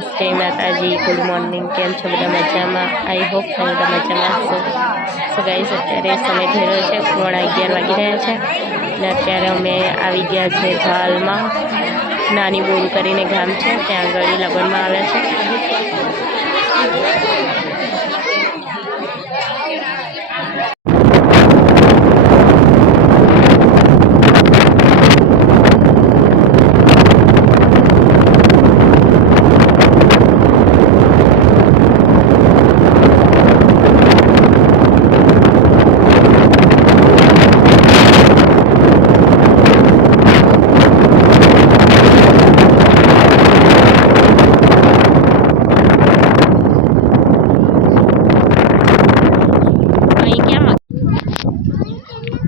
Friends जय माताजी good morning केम छो बधा मजामां आई होप बधा मजामां हशो। सो गाइस अत्यारे समय थई रह्यो छे 11:30 वागी रह्या छे ने अत्यारे अमे आवी गया छे भालमां। नानी बोरू करीने गाम छे त्यां आगळ लग्નમાં આવ્યા છે।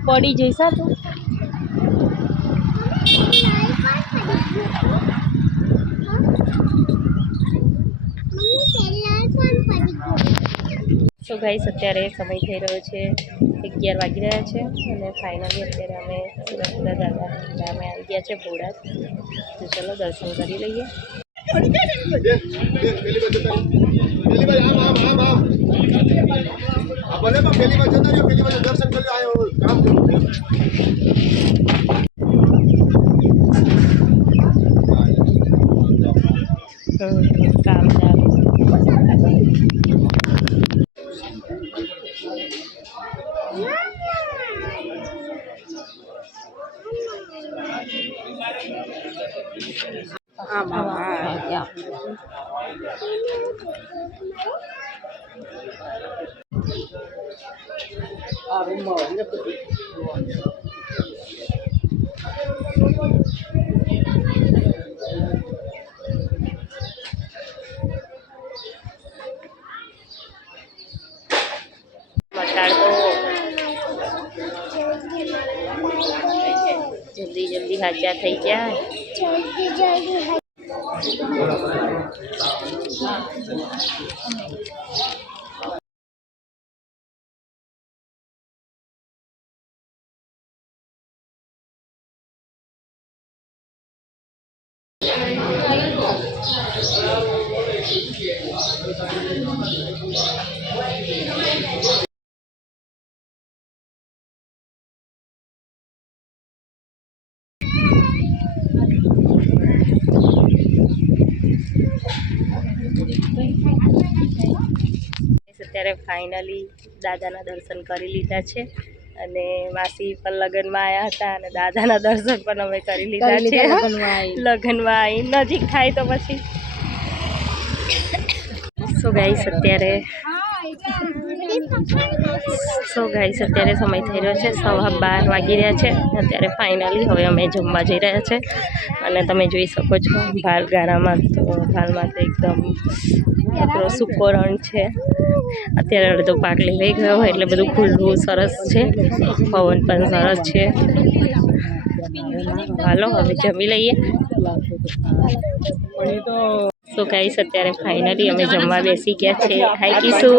पड़ी जैसा तू सो गाइस अत्यारे समय थई रह्यो छे 11 वागी रह्या छे अने फाइनली अत्यारे अमे सुरतपुरा दादा गामे आई गया छे बोडाद। तो चलो दर्शन करी लईए। काम चालू जल्दी जल्दी हाजा थई गया। અત્યારે ફાઇનલી દાદાના દર્શન કરી લીધા છે અને માસી પણ લગ્નમાં આવ્યા હતા અને દાદાના દર્શન પણ અમે કરી લીધા છે। લગ્નમાં આવી નજીક થાય તો પછી સો ગાઈસ અત્યારે સમય થઈ રહ્યો છે 12:15 વાગી રહ્યા છે। અત્યારે ફાઇનલી હવે અમે જમવા જઈ રહ્યા છે અને તમે જોઈ શકો છો ભાલગારામાં તો ભાલમાં તો એકદમ આપણો સૂકો રણ છે। અત્યારે અડધો પાક લેવાઈ ગયો હોય એટલે બધું ખુલ્લું સરસ છે, પવન પણ સરસ છે। હાલો હવે જમી લઈએ। તો ગાઈસ અત્યારે ફાઇનલી અમે જમવા બેસી ગયા છે। હાય કીસુ